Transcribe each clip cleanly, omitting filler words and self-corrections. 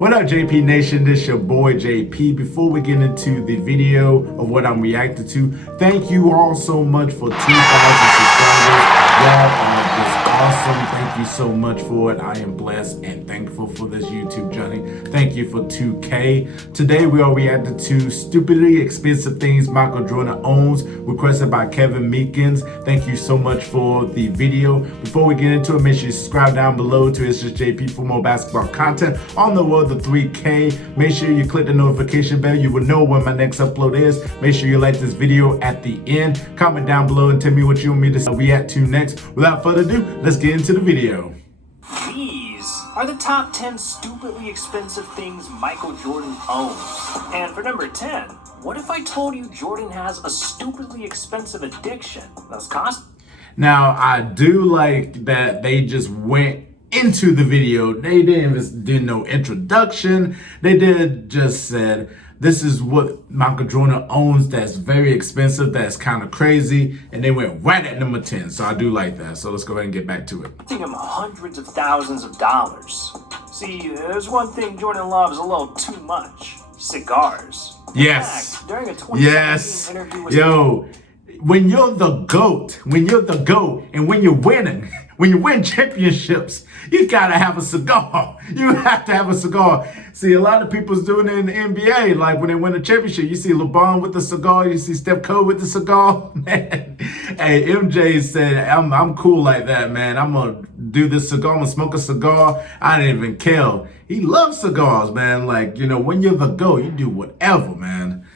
What up, JP Nation? This your boy JP. Before we get into the video of what I'm reacting to, thank you all so much for 2,000 subscribers. Y'all are just awesome. Thank you so much for it. I am blessed and thankful for this YouTube journey. Thank you for 2K. Today we are reacting to Stupidly Expensive Things Michael Jordan Owns, requested by Kevin Meekins. Thank you so much for the video. Before we get into it, make sure you subscribe down below to It's Just JP for more basketball content on the road to 3K. Make sure you click the notification bell. You will know when my next upload is. Make sure you like this video at the end. Comment down below and tell me what you want me to react to next. Without further ado, let's get into the video. These are the top 10 stupidly expensive things Michael Jordan owns. And for number 10, what if I told you Jordan has a stupidly expensive addiction that's cost? Now, I do like that they just went into the video. They didn't do no introduction. They just said, this is what Michael Jordan owns that's very expensive, that's kind of crazy, and they went right at number 10. So I do like that. So let's go ahead and get back to it. I think I'm hundreds of thousands of dollars. See, there's one thing Jordan loves a little too much: cigars. Yes. In fact, during a 2017 interview with when you're the GOAT, and when you're winning, when you win championships, you gotta have a cigar. You have to have a cigar. See, a lot of people's doing it in the NBA. Like when they win a championship, you see LeBron with the cigar, you see Steph Curry with the cigar. Man, hey, MJ said, I'm cool like that, man. I'm gonna do this cigar, I'm gonna smoke a cigar. I didn't even care. He loves cigars, man. Like, you know, when you're the GOAT, you do whatever, man.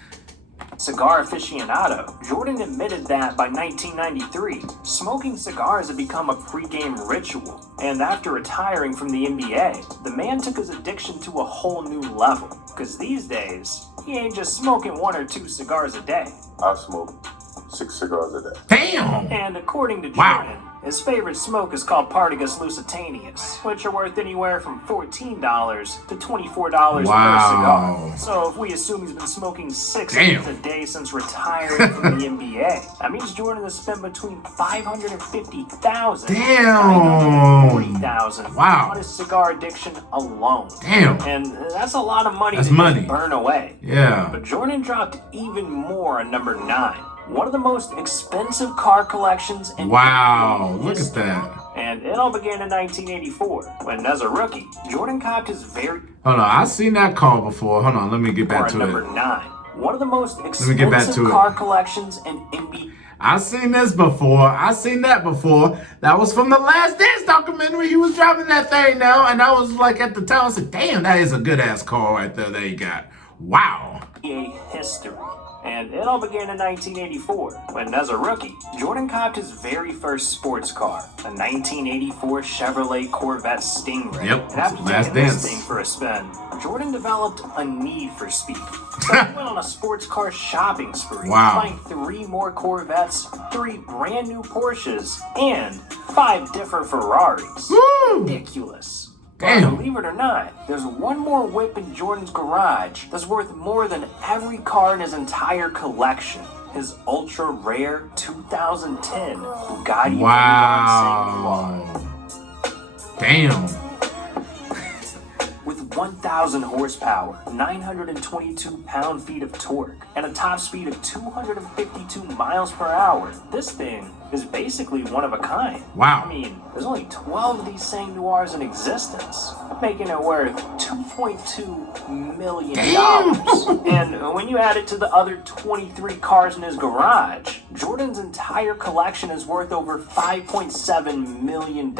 Cigar aficionado, Jordan admitted that by 1993, smoking cigars had become a pregame ritual. And after retiring from the NBA, the man took his addiction to a whole new level. Because these days, he ain't just smoking 1 or 2 cigars a day. I smoke 6 cigars a day. Damn! And according to Jordan, his favorite smoke is called Partagas Lusitaneous, which are worth anywhere from $14 to $24 per cigar. So if we assume he's been smoking 6 a day since retiring from the NBA, that means Jordan has spent between $550,000 and $340,000 on his cigar addiction alone. Damn! And that's a lot of money to burn away. Yeah. But Jordan dropped even more on number 9. One of the most expensive car collections in look at that. And it all began in 1984, when as a rookie, Jordan copped his very... Hold on, I've seen that car before. Hold on, let me get back to number it. 9. One of the most expensive car collections in NBA... I've seen this before. I've seen that before. That was from the Last Dance documentary. He was driving that thing now, and I was like, at the time, I said, damn, that is a good-ass car right there that he got. Wow. History. And it all began in 1984, when as a rookie, Jordan copped his very first sports car, a 1984 Chevrolet Corvette Stingray. Yep, and after taking this thing for a spin, Jordan developed a need for speed. So he went on a sports car shopping spree, buying 3 more Corvettes, 3 brand new Porsches, and 5 different Ferraris. Woo! Ridiculous. Damn. Believe it or not, there's one more whip in Jordan's garage that's worth more than every car in his entire collection. His ultra rare 2010 Bugatti. Wow. Damn. With 1,000 horsepower, 922 pound-feet of torque, and a top speed of 252 miles per hour, this thing is basically one of a kind. Wow. I mean, there's only 12 of these Sang Noirs in existence, making it worth $2.2 million. And when you add it to the other 23 cars in his garage, Jordan's entire collection is worth over $5.7 million.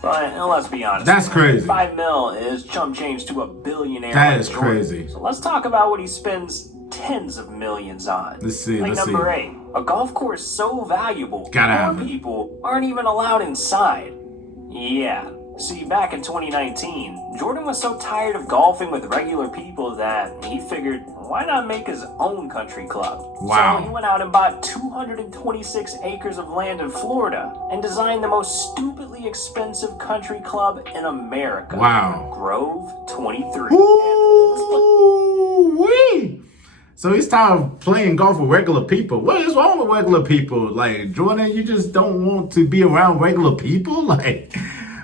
But let's be honest. That's crazy. 5 mil is chump change to a billionaire. That is crazy. So let's talk about what he spends tens of millions on. Let's see. Number 8, a golf course so valuable, more people aren't even allowed inside. Yeah. See, back in 2019, Jordan was so tired of golfing with regular people that he figured, why not make his own country club? Wow. So he went out and bought 226 acres of land in Florida and designed the most stupidly expensive country club in America. Wow. Grove 23. Ooh-wee. So he's tired of playing golf with regular people. What is wrong with regular people? Like, Jordan, you just don't want to be around regular people? Like...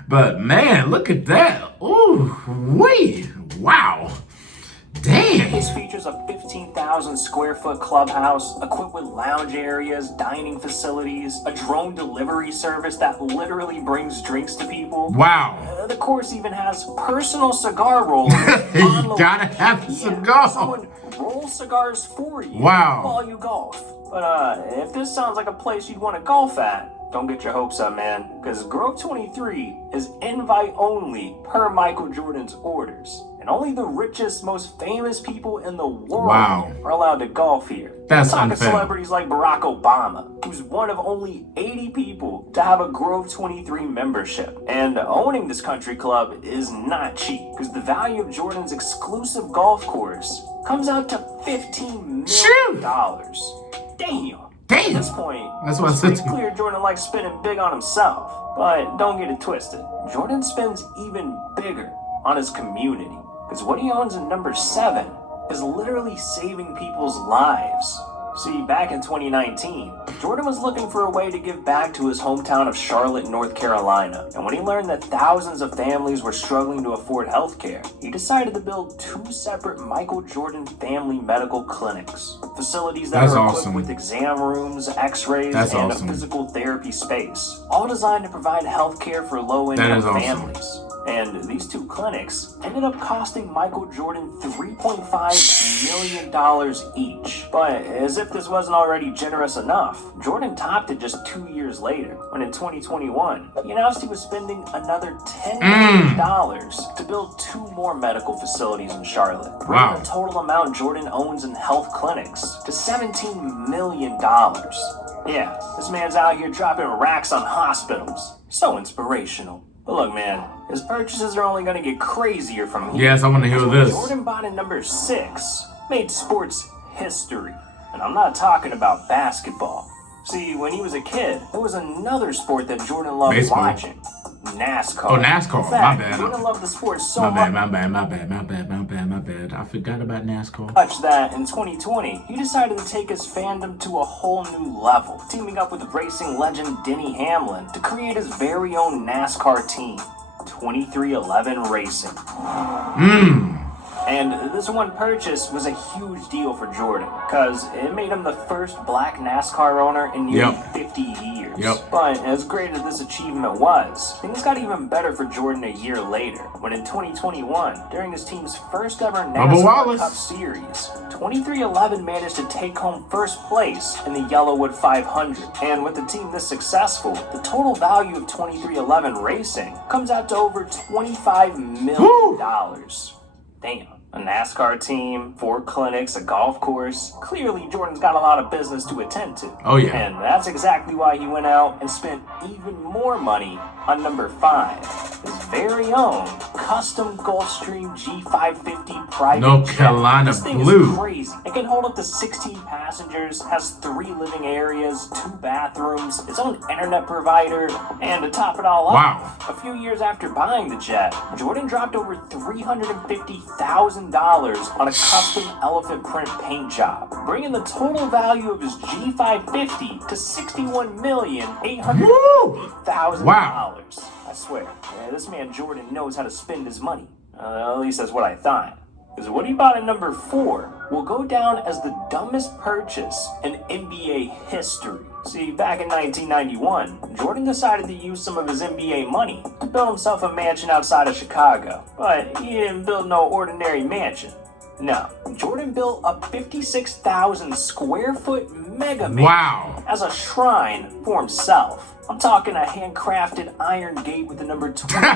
But man, look at that. Ooh, wait. Wow. Damn. This features a 15,000 square foot clubhouse equipped with lounge areas, dining facilities, a drone delivery service that literally brings drinks to people. Wow. The course even has personal cigar rollers. You gotta have a cigar. Someone rolls cigars for you Wow. while you golf. But if this sounds like a place you'd want to golf at, don't get your hopes up, man, because Grove 23 is invite only per Michael Jordan's orders. And only the richest, most famous people in the world are allowed to golf here. That's I'm talking unfair. celebrities like Barack Obama, who's one of only 80 people to have a Grove 23 membership. And owning this country club is not cheap, because the value of Jordan's exclusive golf course comes out to $15 million. Damn. At this point, That's what I it's said pretty to you. clear Jordan likes spending big on himself. But don't get it twisted. Jordan spends even bigger on his community. Because what he owns in number 7 is literally saving people's lives. See, back in 2019, Jordan was looking for a way to give back to his hometown of Charlotte, North Carolina. And when he learned that thousands of families were struggling to afford health care, he decided to build 2 separate Michael Jordan family medical clinics. Facilities that are equipped with exam rooms, x-rays, and a physical therapy space. All designed to provide health care for low-income families. And these 2 clinics ended up costing Michael Jordan $3.5 million each. But as if this wasn't already generous enough, Jordan topped it just 2 years later, when in 2021, he announced he was spending another $10 million to build 2 more medical facilities in Charlotte, bringing the total amount Jordan owns in health clinics to $17 million. Yeah, this man's out here dropping racks on hospitals. So inspirational. But look, man, his purchases are only going to get crazier from here. Yes, I want to hear this. Jordan bought in number 6 made sports history. And I'm not talking about basketball. See, when he was a kid, there was another sport that Jordan loved watching. NASCAR. Oh, NASCAR. In fact, My bad. Jordan loved the sport so much. My bad. I forgot about NASCAR. Much that in 2020, he decided to take his fandom to a whole new level, teaming up with racing legend Denny Hamlin to create his very own NASCAR team, 2311 Racing. And this one purchase was a huge deal for Jordan, because it made him the first black NASCAR owner in nearly 50 years. But as great as this achievement was, things got even better for Jordan a year later, when in 2021, during his team's first ever NASCAR Cup Series, 2311 managed to take home first place in the Yellowwood 500. And with the team this successful, the total value of 2311 Racing comes out to over $25 million. Damn. A NASCAR team, 4 clinics, a golf course. Clearly, Jordan's got a lot of business to attend to. Oh, yeah. And that's exactly why he went out and spent even more money on number 5. His very own custom Gulfstream G550 private North jet. Carolina This thing Blue. is crazy. It can hold up to 16 passengers, has 3 living areas, 2 bathrooms, its own internet provider, and to top it all off, a few years after buying the jet, Jordan dropped over $350,000 on a custom elephant print paint job, bringing the total value of his G550 to $61,850,000. I swear, this man Jordan knows how to spend his money. At least that's what I thought. Because what he bought at number 4 will go down as the dumbest purchase in NBA history. See, back in 1991, Jordan decided to use some of his NBA money to build himself a mansion outside of Chicago. But he didn't build no ordinary mansion. No, Jordan built a 56,000 square foot mega mansion as a shrine for himself. I'm talking a handcrafted iron gate with the number 20,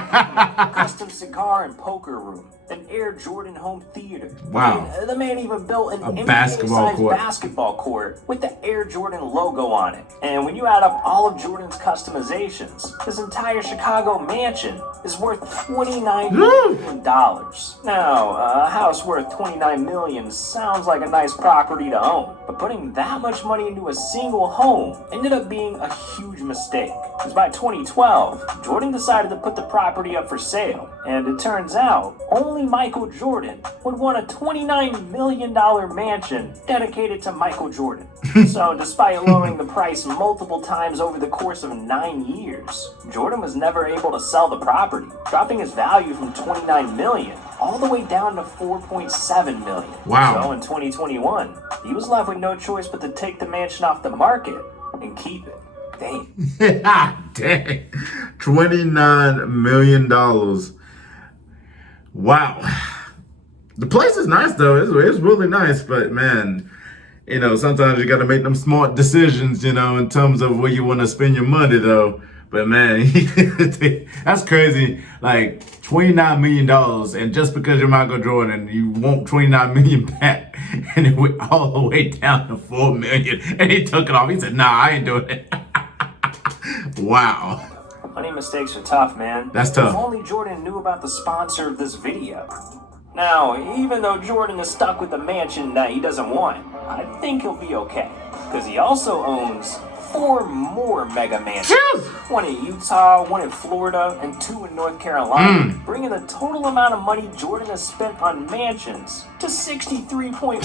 custom cigar and poker room, an Air Jordan home theater. And the man even built an NBA-sized basketball court with the Air Jordan logo on it. And when you add up all of Jordan's customizations, his entire Chicago mansion is worth $29 million. Now, a house worth $29 million sounds like a nice property to own, but putting that much money into a single home ended up being a huge mistake. mistake. Because by 2012, Jordan decided to put the property up for sale. And it turns out, only Michael Jordan would want a $29 million mansion dedicated to Michael Jordan. So despite lowering the price multiple times over the course of 9 years, Jordan was never able to sell the property, dropping his value from $29 million all the way down to $4.7 million. Wow. So in 2021, he was left with no choice but to take the mansion off the market and keep it. Dang. Dang. $29 million. Wow. The place is nice though. It's really nice, but man, you know, sometimes you got to make them smart decisions, you know, in terms of where you want to spend your money though. But man, that's crazy. Like $29 million, and just because you're Michael Jordan, you want $29 million back, and it went all the way down to $4 million, and he took it off. He said, "Nah, I ain't doing it." Wow. Money mistakes are tough, man. That's tough. If only Jordan knew about the sponsor of this video. Now, even though Jordan is stuck with the mansion that he doesn't want, I think he'll be okay. Because he also owns 4 more mega mansions. One in Utah, one in Florida, and 2 in North Carolina. Bringing the total amount of money Jordan has spent on mansions to $63.1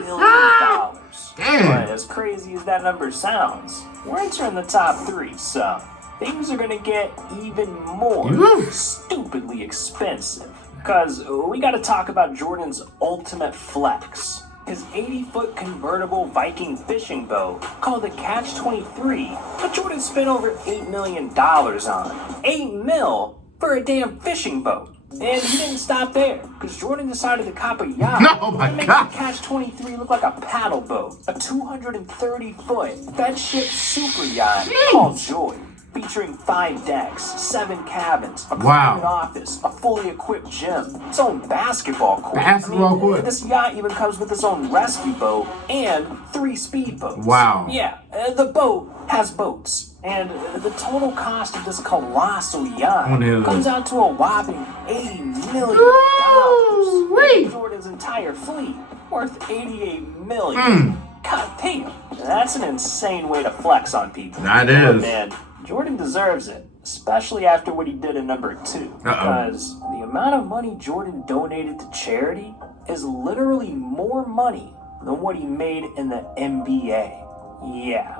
million. But as crazy as that number sounds, we're entering the top 3, so things are gonna get even more stupidly expensive. Because we gotta talk about Jordan's ultimate flex. His 80-foot convertible Viking fishing boat called the Catch-23 that Jordan spent over $8 million on. $8 mil for a damn fishing boat. And he didn't stop there, because Jordan decided to cop a yacht Oh my and make God. the Catch-23 look like a paddle boat. A 230-foot fed-ship super yacht called Joy, featuring 5 decks, 7 cabins, a private office, a fully equipped gym, its own basketball court. This yacht even comes with its own rescue boat and 3 speedboats. Wow. Yeah, the boat has boats. And the total cost of this colossal yacht comes out to a whopping $80 million. Making Jordan's entire fleet worth $88 million. God damn, that's an insane way to flex on people. That is. Man, Jordan deserves it, especially after what he did in number 2. Because the amount of money Jordan donated to charity is literally more money than what he made in the NBA. Yeah.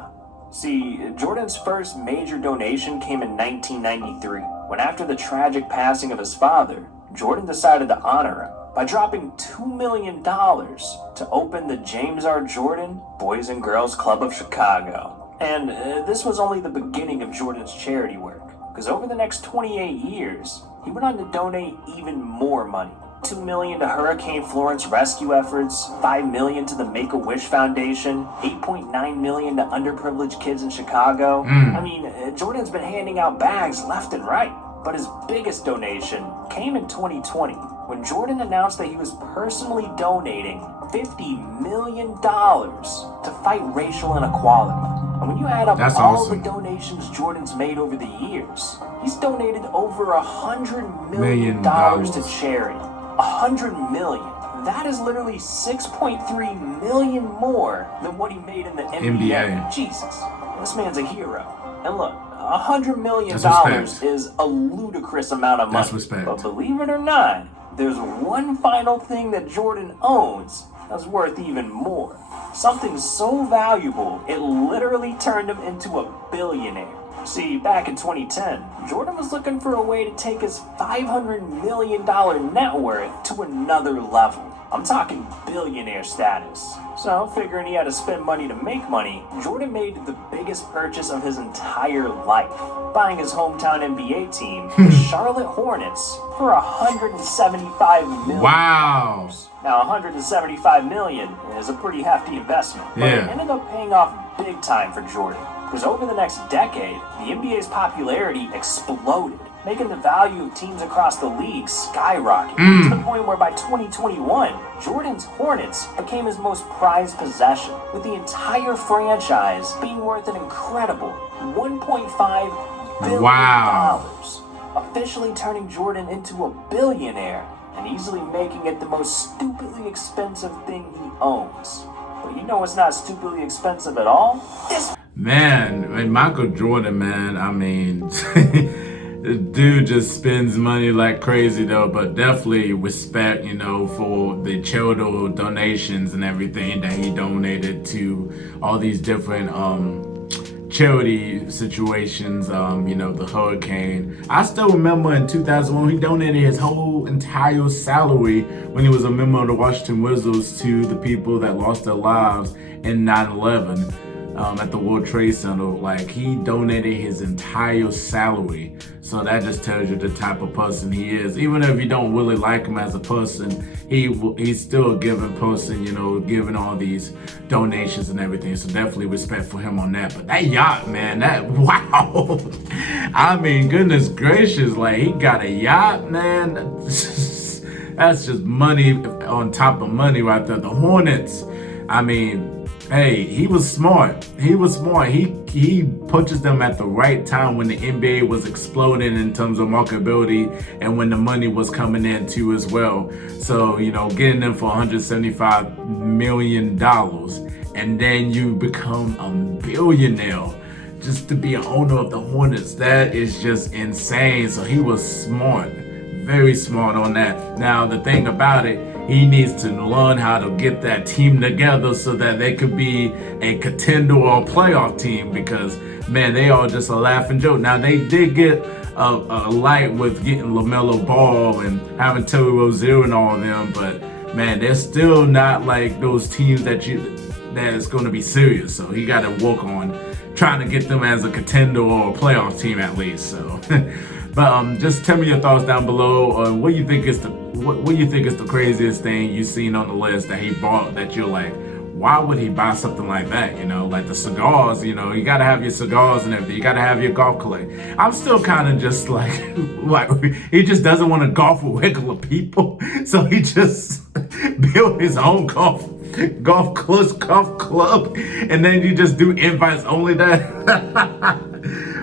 See, Jordan's first major donation came in 1993, when after the tragic passing of his father, Jordan decided to honor him by dropping $2 million to open the James R. Jordan Boys and Girls Club of Chicago. And this was only the beginning of Jordan's charity work, because over the next 28 years, he went on to donate even more money. $2 million to Hurricane Florence rescue efforts, $5 million to the Make-A-Wish Foundation, $8.9 million to underprivileged kids in Chicago. I mean, Jordan's been handing out bags left and right. But his biggest donation came in 2020, when Jordan announced that he was personally donating $50 million to fight racial inequality. And when you add up all the donations Jordan's made over the years, he's donated over $100 million to charity. $100 million. That is literally $6.3 million more than what he made in the NBA. Jesus, this man's a hero. And look, $100 million is a ludicrous amount of money. But believe it or not, there's one final thing that Jordan owns that's worth even more. Something so valuable, it literally turned him into a billionaire. See, back in 2010, Jordan was looking for a way to take his $500 million net worth to another level. I'm talking billionaire status. So, figuring he had to spend money to make money, Jordan made the biggest purchase of his entire life, buying his hometown NBA team, the Charlotte Hornets, for $175 million. Wow. Now, $175 million is a pretty hefty investment, but it ended up paying off big time for Jordan. Because over the next decade, the NBA's popularity exploded, making the value of teams across the league skyrocket, to the point where by 2021, Jordan's Hornets became his most prized possession, with the entire franchise being worth an incredible $1.5 billion, officially turning Jordan into a billionaire and easily making it the most stupidly expensive thing he owns. But you know what's not stupidly expensive at all? This Man, and Michael Jordan, man, I mean, the dude just spends money like crazy though, but definitely respect, you know, for the charitable donations and everything that he donated to all these different charity situations, you know, the hurricane. I still remember in 2001, he donated his whole entire salary when he was a member of the Washington Wizards to the people that lost their lives in 9/11. At the World Trade Center. Like, he donated his entire salary. So that just tells you the type of person he is. Even if you don't really like him as a person, he's still a giving person, you know, giving all these donations and everything. So definitely respect for him on that. But that yacht, man, that, wow. I mean, goodness gracious, like, he got a yacht, man. That's just money on top of money right there. The Hornets, I mean, hey, he was smart. He was smart. He purchased them at the right time when the NBA was exploding in terms of marketability and when the money was coming in too as well. So, you know, getting them for $175 million and then you become a billionaire just to be an owner of the Hornets. That is just insane. So he was smart, very smart on that. Now, the thing about it, he needs to learn how to get that team together so that they could be a contender or a playoff team, because, man, they are just a laughing joke. Now, they did get a light with getting LaMelo Ball and having Terry Rozier and all of them, but, man, they're still not like those teams that is going to be serious. So he got to work on trying to get them as a contender or a playoff team at least. So, but just tell me your thoughts down below. What do you think is the craziest thing you've seen on the list that he bought that you're like, why would he buy something like that? You know, like the cigars, you know, you got to have your cigars and everything. You got to have your golf collection. I'm still kind of just like he just doesn't want to golf with regular people. So he just built his own golf club, and then you just do invites only there.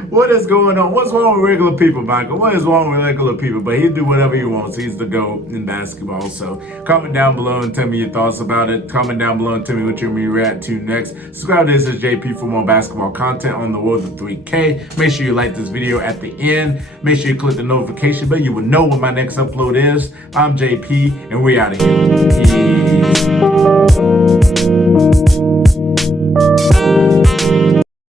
What is going on? What's wrong with regular people, Michael? What is wrong with regular people? But he'll do whatever he wants. He's the GOAT in basketball. So comment down below and tell me your thoughts about it. Comment down below and tell me what you're going to react to next. Subscribe to This Is JP for more basketball content on the road to 3K. Make sure you like this video at the end. Make sure you click the notification bell. You will know when my next upload is. I'm JP, and we out of here. Peace.